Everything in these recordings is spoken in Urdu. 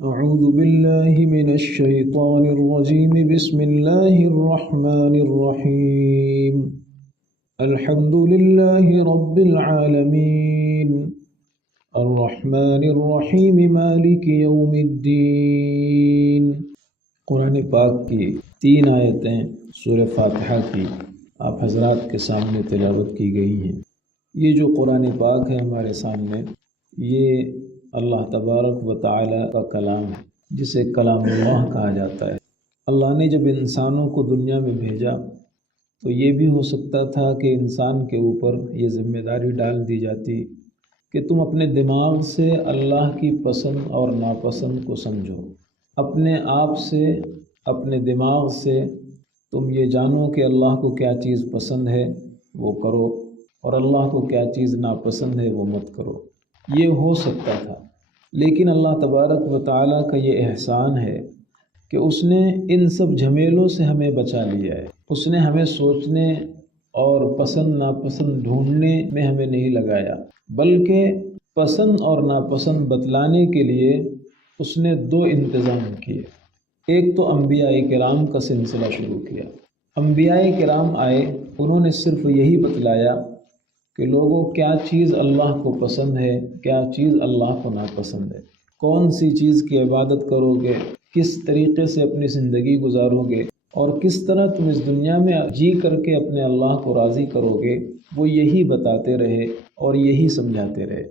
أعوذ بالله من الشيطان الرجيم بسم الله الرحمن الرحيم الحمد لله رب العالمين الرحمن الرحيم مالك يوم الدين۔ قرآن پاک کی 3 آیتیں سورہ فاتحہ کی آپ حضرات کے سامنے تلاوت کی گئی ہیں۔ یہ جو قرآن پاک ہے ہمارے سامنے، یہ اللہ تبارک و تعالی کا کلام ہے، جسے کلام اللہ کہا جاتا ہے۔ اللہ نے جب انسانوں کو دنیا میں بھیجا تو یہ بھی ہو سکتا تھا کہ انسان کے اوپر یہ ذمہ داری ڈال دی جاتی کہ تم اپنے دماغ سے اللہ کی پسند اور ناپسند کو سمجھو، اپنے آپ سے، اپنے دماغ سے تم یہ جانو کہ اللہ کو کیا چیز پسند ہے وہ کرو اور اللہ کو کیا چیز ناپسند ہے وہ مت کرو۔ یہ ہو سکتا تھا، لیکن اللہ تبارک و تعالیٰ کا یہ احسان ہے کہ اس نے ان سب جھمیلوں سے ہمیں بچا لیا ہے۔ اس نے ہمیں سوچنے اور پسند ناپسند ڈھونڈنے میں ہمیں نہیں لگایا، بلکہ پسند اور ناپسند بتلانے کے لیے اس نے 2 انتظام کیے۔ ایک تو انبیاء کرام کا سلسلہ شروع کیا۔ انبیاء کرام آئے، انہوں نے صرف یہی بتلایا کہ لوگوں کیا چیز اللہ کو پسند ہے، کیا چیز اللہ کو ناپسند ہے، کون سی چیز کی عبادت کرو گے، کس طریقے سے اپنی زندگی گزارو گے اور کس طرح تم اس دنیا میں جی کر کے اپنے اللہ کو راضی کرو گے، وہ یہی بتاتے رہے اور یہی سمجھاتے رہے۔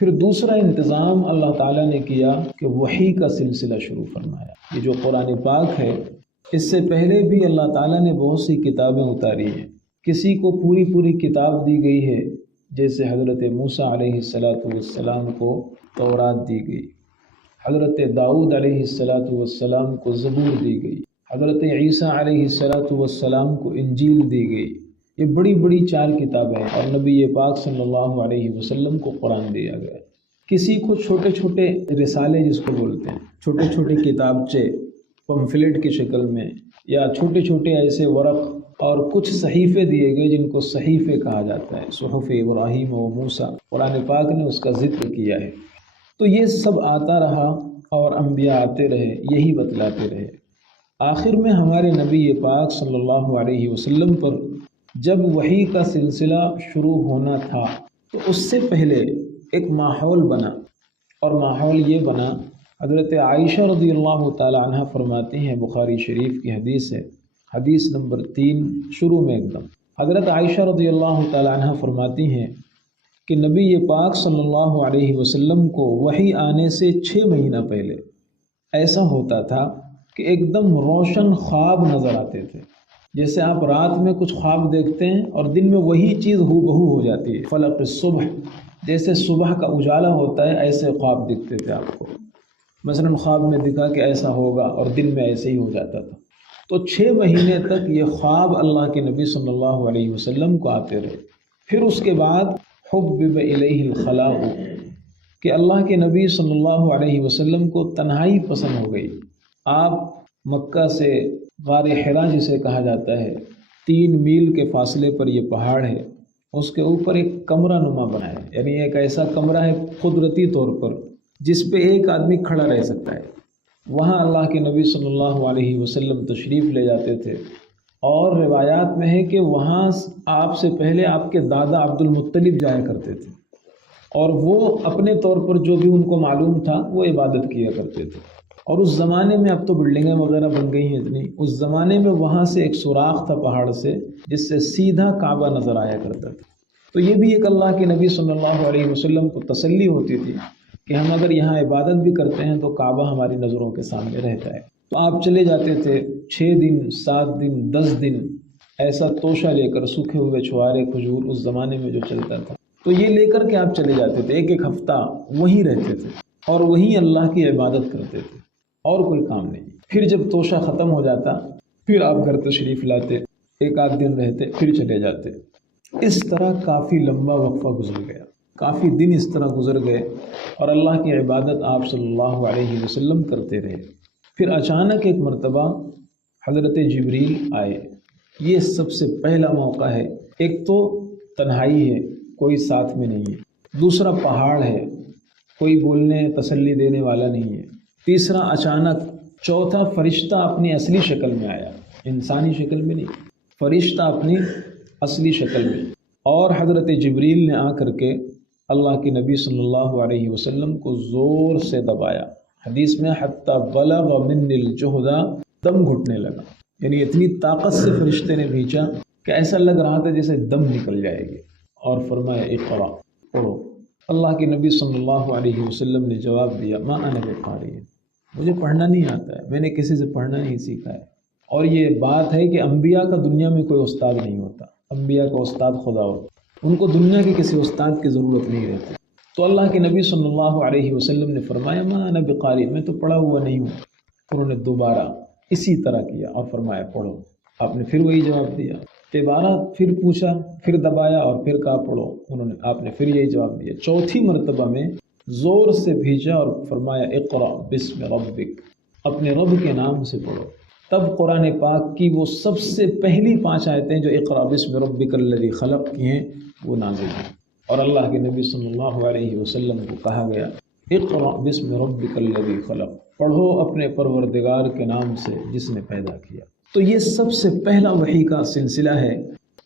پھر دوسرا انتظام اللہ تعالیٰ نے کیا کہ وحی کا سلسلہ شروع فرمایا۔ یہ جو قرآن پاک ہے، اس سے پہلے بھی اللہ تعالیٰ نے بہت سی کتابیں اتاری ہیں۔ کسی کو پوری کتاب دی گئی ہے، جیسے حضرت موسیٰ علیہ السلام کو تورات دی گئی، حضرت داؤد علیہ السلام کو زبور دی گئی، حضرت عیسیٰ علیہ السلام کو انجیل دی گئی۔ یہ بڑی 4 کتابیں ہیں، اور نبی پاک صلی اللہ علیہ وسلم کو قرآن دیا گیا۔ کسی کو چھوٹے رسالے جس کو بولتے ہیں، چھوٹے کتابچے پمفلٹ کی شکل میں، یا چھوٹے ایسے ورق اور کچھ صحیفے دیے گئے جن کو صحیفے کہا جاتا ہے، صحف ابراہیم و موسیٰ، قرآن پاک نے اس کا ذکر کیا ہے۔ تو یہ سب آتا رہا اور انبیاء آتے رہے، یہی بتلاتے رہے۔ آخر میں ہمارے نبی پاک صلی اللہ علیہ وسلم پر جب وحی کا سلسلہ شروع ہونا تھا تو اس سے پہلے ایک ماحول بنا، اور ماحول یہ بنا، حضرت عائشہ رضی اللہ تعالی عنہ فرماتی ہیں، بخاری شریف کی حدیث ہے، حدیث نمبر 3 شروع میں ایک دم حضرت عائشہ رضی اللہ تعالی عنہ فرماتی ہیں کہ نبی پاک صلی اللہ علیہ وسلم کو وحی آنے سے 6 مہینہ پہلے ایسا ہوتا تھا کہ ایک دم روشن خواب نظر آتے تھے، جیسے آپ رات میں کچھ خواب دیکھتے ہیں اور دن میں وہی چیز ہو بہو ہو جاتی ہے۔ فلق الصبح، جیسے صبح کا اجالا ہوتا ہے ایسے خواب دکھتے تھے آپ کو۔ مثلا خواب میں دکھا کہ ایسا ہوگا اور دن میں ایسے ہی ہو جاتا تھا۔ تو 6 مہینے تک یہ خواب اللہ کے نبی صلی اللہ علیہ وسلم کو آتے رہے۔ پھر اس کے بعد حبب الیہ الخلاء، کہ اللہ کے نبی صلی اللہ علیہ وسلم کو تنہائی پسند ہو گئی۔ آپ مکہ سے غار حرا جسے کہا جاتا ہے، 3 میل کے فاصلے پر یہ پہاڑ ہے، اس کے اوپر ایک کمرہ نما بنا ہے، یعنی ایک ایسا کمرہ ہے قدرتی طور پر جس پہ ایک آدمی کھڑا رہ سکتا ہے۔ وہاں اللہ کے نبی صلی اللہ علیہ وسلم تشریف لے جاتے تھے، اور روایات میں ہے کہ وہاں آپ سے پہلے آپ کے دادا عبد المطلب جایا کرتے تھے، اور وہ اپنے طور پر جو بھی ان کو معلوم تھا وہ عبادت کیا کرتے تھے۔ اور اس زمانے میں، اب تو بلڈنگیں وغیرہ بن گئی ہیں اتنی، اس زمانے میں وہاں سے ایک سوراخ تھا پہاڑ سے جس سے سیدھا کعبہ نظر آیا کرتا تھا۔ تو یہ بھی ایک اللہ کے نبی صلی اللہ علیہ وسلم کو تسلی ہوتی تھی کہ ہم اگر یہاں عبادت بھی کرتے ہیں تو کعبہ ہماری نظروں کے سامنے رہتا ہے۔ تو آپ چلے جاتے تھے 6 دن 7 دن 10 دن ایسا توشہ لے کر، سوکھے ہوئے چھوارے کھجور اس زمانے میں جو چلتا تھا، تو یہ لے کر کے آپ چلے جاتے تھے، ایک ہفتہ وہیں رہتے تھے اور وہیں اللہ کی عبادت کرتے تھے، اور کوئی کام نہیں۔ پھر جب توشہ ختم ہو جاتا پھر آپ گھر تشریف لاتے، 1 دن رہتے پھر چلے جاتے۔ اس طرح کافی لمبا وقفہ گزر گیا، کافی دن اس طرح گزر گئے، اور اللہ کی عبادت آپ صلی اللہ علیہ وسلم کرتے رہے۔ پھر اچانک ایک مرتبہ حضرت جبریل آئے۔ یہ سب سے پہلا موقع ہے۔ ایک تو تنہائی ہے، کوئی ساتھ میں نہیں ہے، دوسرا پہاڑ ہے، کوئی بولنے تسلی دینے والا نہیں ہے، تیسرا اچانک، چوتھا فرشتہ اپنی اصلی شکل میں آیا، انسانی شکل میں نہیں، فرشتہ اپنی اصلی شکل میں، اور حضرت جبریل نے آ کر کے اللہ کے نبی صلی اللہ علیہ وسلم کو زور سے دبایا، حدیث میں حتی بلغ من الجہد، دم گھٹنے لگا، یعنی اتنی طاقت سے فرشتے نے بھیجا کہ ایسا لگ رہا تھا جیسے دم نکل جائے گی، اور فرمایا اقرا، پڑھو۔ اللہ کے نبی صلی اللہ علیہ وسلم نے جواب دیا ما انا بقاری، مجھے پڑھنا نہیں آتا ہے، میں نے کسی سے پڑھنا نہیں سیکھا ہے۔ اور یہ بات ہے کہ انبیاء کا دنیا میں کوئی استاد نہیں ہوتا، انبیاء کا استاد خدا ہوتا، ان کو دنیا کے کسی استاد کی ضرورت نہیں رہتی۔ تو اللہ کے نبی صلی اللہ علیہ وسلم نے فرمایا ما انا بقاری، میں تو پڑھا ہوا نہیں ہوں۔ انہوں نے دوبارہ اسی طرح کیا اور فرمایا پڑھو، آپ نے پھر وہی جواب دیا، دوبارہ پھر پوچھا، پھر دبایا اور پھر کہا پڑھو، آپ نے پھر یہی جواب دیا۔ چوتھی مرتبہ میں زور سے بھیجا اور فرمایا اقرا بسم ربک، اپنے رب کے نام سے پڑھو۔ تب قرآن پاک کی وہ سب سے پہلی 5 آیتیں جو اقرا بسم ربک الذی خلق کی ہیں وہ نازل ہیں، اور اللہ کے نبی صلی اللہ علیہ وسلم کو کہا گیا اقرا بسم ربک الذی خلق، پڑھو اپنے پروردگار کے نام سے جس نے پیدا کیا۔ تو یہ سب سے پہلا وحی کا سلسلہ ہے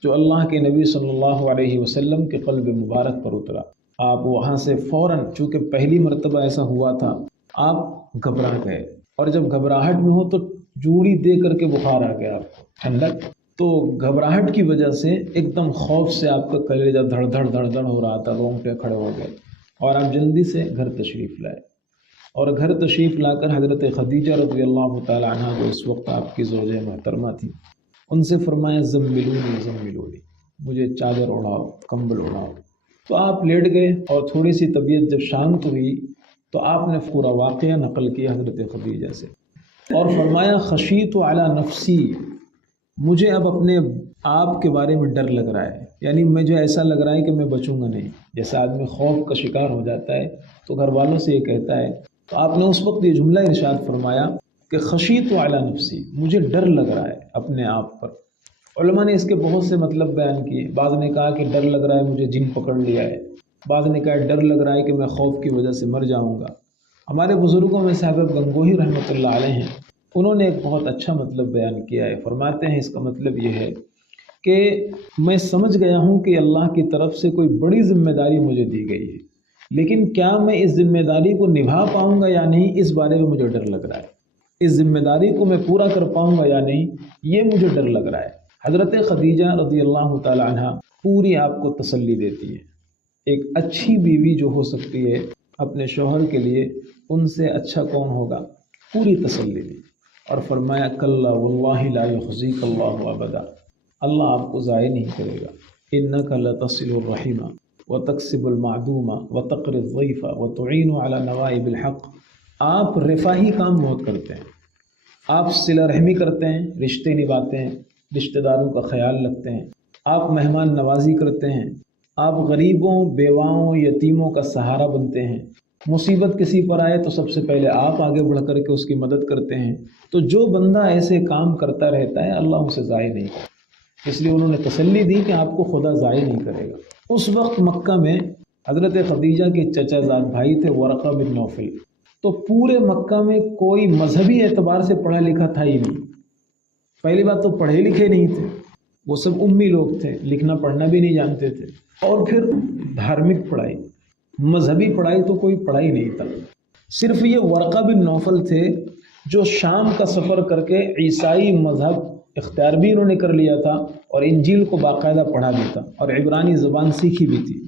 جو اللہ کے نبی صلی اللہ علیہ وسلم کے قلب مبارک پر اترا۔ آپ وہاں سے فوراً، چونکہ پہلی مرتبہ ایسا ہوا تھا، آپ گھبرا گئے، اور جب گھبراہٹ میں ہو تو جوڑی دے کر کے بخار آ گیا، آپ کو ٹھنڈک، تو گھبراہٹ کی وجہ سے ایک دم خوف سے آپ کا کلیجہ دھڑ دھڑ دھڑ دھڑ ہو رہا تھا، رونگٹے کھڑے ہو گئے، اور آپ جلدی سے گھر تشریف لائے، اور گھر تشریف لا کر حضرت خدیجہ رضی اللہ تعالی عنہ جو اس وقت آپ کی زوجہ محترمہ تھی، ان سے فرمایا زملونی زملونی، مجھے چادر اڑاؤ، کمبل اڑاؤ۔ تو آپ لیٹ گئے، اور تھوڑی سی طبیعت جب شانت ہوئی تو آپ نے پورا واقعہ نقل کیا حضرت خدیجہ سے، اور فرمایا خشیت علی نفسی، مجھے اب اپنے آپ کے بارے میں ڈر لگ رہا ہے، یعنی مجھے ایسا لگ رہا ہے کہ میں بچوں گا نہیں، جیسے آدمی خوف کا شکار ہو جاتا ہے تو گھر والوں سے یہ کہتا ہے، تو آپ نے اس وقت یہ جملہ ارشاد فرمایا کہ خشیت علی نفسی، مجھے ڈر لگ رہا ہے اپنے آپ پر۔ علماء نے اس کے بہت سے مطلب بیان کیے، بعض نے کہا کہ ڈر لگ رہا ہے مجھے جن پکڑ لیا ہے، بعض نے کہا ڈر لگ رہا ہے کہ میں خوف کی وجہ سے مر جاؤں گا۔ ہمارے بزرگوں میں سے حضرت گنگوہی رحمۃ اللہ علیہ ہیں، انہوں نے ایک بہت اچھا مطلب بیان کیا ہے، فرماتے ہیں اس کا مطلب یہ ہے کہ میں سمجھ گیا ہوں کہ اللہ کی طرف سے کوئی بڑی ذمہ داری مجھے دی گئی ہے، لیکن کیا میں اس ذمہ داری کو نبھا پاؤں گا یا نہیں، اس بارے میں مجھے ڈر لگ رہا ہے، اس ذمہ داری کو میں پورا کر پاؤں گا یا نہیں، یہ مجھے ڈر لگ رہا ہے۔ حضرت خدیجہ رضی اللہ تعالی عنہ پوری آپ کو تسلی دیتی ہے، ایک اچھی بیوی جو ہو سکتی ہے اپنے شوہر کے لیے، ان سے اچھا کون ہوگا، پوری تسلی دی، اور فرمایا کلا واللہ لا یخزیک اللہ ابدا، اللہ آپ کو ضائع نہیں کرے گا، انک لتصل الرحم وتکسب المعدوم وتقری الضیف وتعین علی نوائب الحق، آپ رفاہی کام بہت کرتے ہیں، آپ صلہ رحمی کرتے ہیں، رشتے نبھاتے ہیں، رشتہ داروں کا خیال رکھتے ہیں، آپ مہمان نوازی کرتے ہیں، آپ غریبوں، بیواؤں، یتیموں کا سہارا بنتے ہیں، مصیبت کسی پر آئے تو سب سے پہلے آپ آگے بڑھ کر کے اس کی مدد کرتے ہیں۔ تو جو بندہ ایسے کام کرتا رہتا ہے اللہ اسے ضائع نہیں کرتا، اس لیے انہوں نے تسلی دی کہ آپ کو خدا ضائع نہیں کرے گا۔ اس وقت مکہ میں حضرت خدیجہ کے چچا زاد بھائی تھے ورقہ بن نوفل، تو پورے مکہ میں کوئی مذہبی اعتبار سے پڑھا لکھا تھا ہی نہیں، پہلی بات تو پڑھے لکھے نہیں تھے، وہ سب امی لوگ تھے، لکھنا پڑھنا بھی نہیں جانتے تھے، اور پھر دھارمک پڑھائی، مذہبی پڑھائی تو کوئی پڑھائی نہیں تھا، صرف یہ ورقہ بن نوفل تھے جو شام کا سفر کر کے عیسائی مذہب اختیار بھی انہوں نے کر لیا تھا، اور انجیل کو باقاعدہ پڑھا بھی تھا، اور عبرانی زبان سیکھی بھی تھی،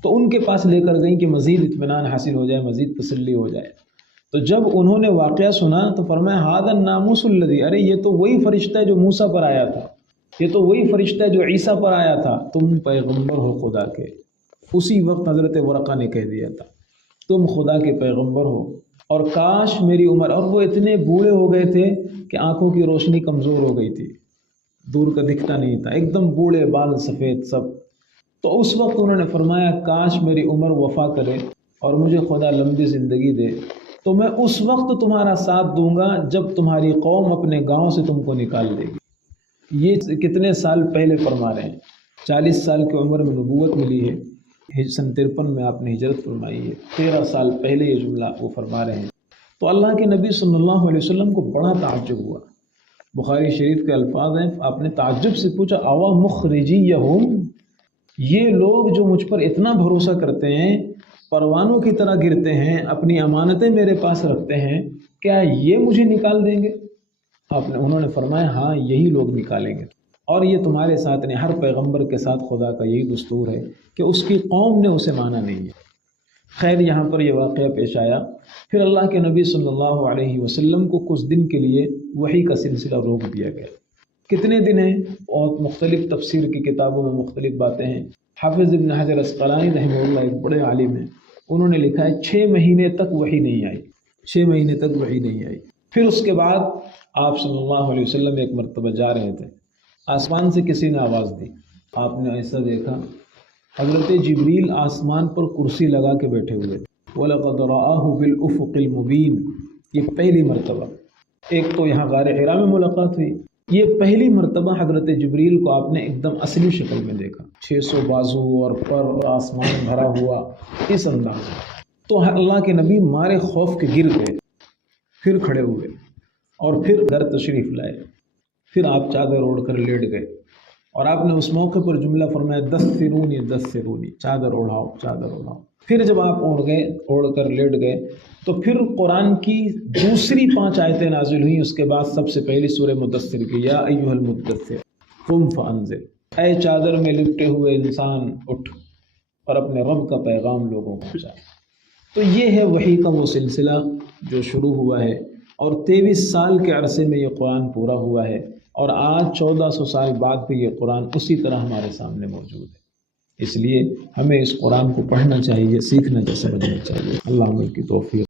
تو ان کے پاس لے کر گئیں کہ مزید اطمینان حاصل ہو جائے، مزید تسلی ہو جائے۔ تو جب انہوں نے واقعہ سنا تو فرمایا ھذا الناموس الذی، ارے یہ تو وہی فرشتہ ہے جو موسیٰ پر آیا تھا، یہ تو وہی فرشتہ ہے جو عیسیٰ پر آیا تھا، تم پیغمبر ہو خدا کے۔ اسی وقت حضرت ورقہ نے کہہ دیا تھا تم خدا کے پیغمبر ہو، اور کاش میری عمر، اور وہ اتنے بوڑھے ہو گئے تھے کہ آنکھوں کی روشنی کمزور ہو گئی تھی، دور کا دکھتا نہیں تھا، ایک دم بوڑھے، بال سفید سب۔ تو اس وقت انہوں نے فرمایا کاش میری عمر وفا کرے اور مجھے خدا لمبی زندگی دے، تو میں اس وقت تمہارا ساتھ دوں گا جب تمہاری قوم اپنے گاؤں سے تم کو نکال دے گی۔ یہ کتنے سال پہلے فرما رہے ہیں، 40 سال کی عمر میں نبوت ملی ہے، سن 53 میں آپ نے ہجرت فرمائی ہے، 13 سال پہلے یہ جملہ وہ فرما رہے ہیں۔ تو اللہ کے نبی صلی اللہ علیہ وسلم کو بڑا تعجب ہوا. بخاری شریف کے الفاظ ہیں، آپ نے تعجب سے پوچھا اوا مخرجیہم، یہ لوگ جو مجھ پر اتنا بھروسہ کرتے ہیں، پروانوں کی طرح گرتے ہیں، اپنی امانتیں میرے پاس رکھتے ہیں، کیا یہ مجھے نکال دیں گے؟ انہوں نے فرمایا ہاں یہی لوگ نکالیں گے. اور یہ تمہارے ساتھ نہیں، ہر پیغمبر کے ساتھ خدا کا یہی دستور ہے کہ اس کی قوم نے اسے مانا نہیں ہے. خیر یہاں پر یہ واقعہ پیش آیا. پھر اللہ کے نبی صلی اللہ علیہ وسلم کو کچھ دن کے لیے وحی کا سلسلہ روک دیا گیا. کتنے دن ہیں؟ اور مختلف تفسیر کی کتابوں میں مختلف باتیں ہیں. حافظ ابن حجر اسقلانی رحمہ اللہ ایک بڑے عالم ہیں، انہوں نے لکھا ہے 6 مہینے تک وحی نہیں آئی. 6 مہینے تک وحی نہیں آئی. پھر اس کے بعد آپ صلی اللہ علیہ وسلم ایک مرتبہ جا رہے تھے، آسمان سے کسی نے آواز دی. آپ نے ایسا دیکھا حضرت جبریل آسمان پر کرسی لگا کے بیٹھے ہوئے. وَلَقَدْ رَآهُ بِالْأُفُقِ الْمُبِينِ، یہ پہلی مرتبہ. ایک تو یہاں غار حرا میں ملاقات ہوئی، یہ پہلی مرتبہ حضرت جبریل کو آپ نے ایک دم اصلی شکل میں دیکھا، 600 بازو اور پر اور آسمان بھرا ہوا اس انداز میں. تو اللہ کے نبی مارے خوف کے گر گئے، پھر کھڑے ہوئے اور پھر گھر تشریف لائے. پھر آپ چادر اوڑھ کر لیٹ گئے اور آپ نے اس موقع پر جملہ فرمایا دثرونی دثرونی، چادر اوڑھاؤ چادر اوڑھاؤ. پھر جب آپ اوڑھ کر لیٹ گئے تو پھر قرآن کی دوسری 5 آیتیں نازل ہوئیں. اس کے بعد سب سے پہلی سورہ مدثر کی، یا ایھا المدثر قم فانذر، اے چادر میں لپٹے ہوئے انسان اٹھ اور اپنے رب کا پیغام لوگوں کو پہنچا. تو یہ ہے وحی کا وہ سلسلہ جو شروع ہوا ہے، اور 23 سال کے عرصے میں یہ قرآن پورا ہوا ہے، اور آج 1400 سال بعد بھی یہ قرآن اسی طرح ہمارے سامنے موجود ہے. اس لیے ہمیں اس قرآن کو پڑھنا چاہیے، سیکھنا چاہیے، سمجھنا چاہیے. اللہ عمل کی توفیق.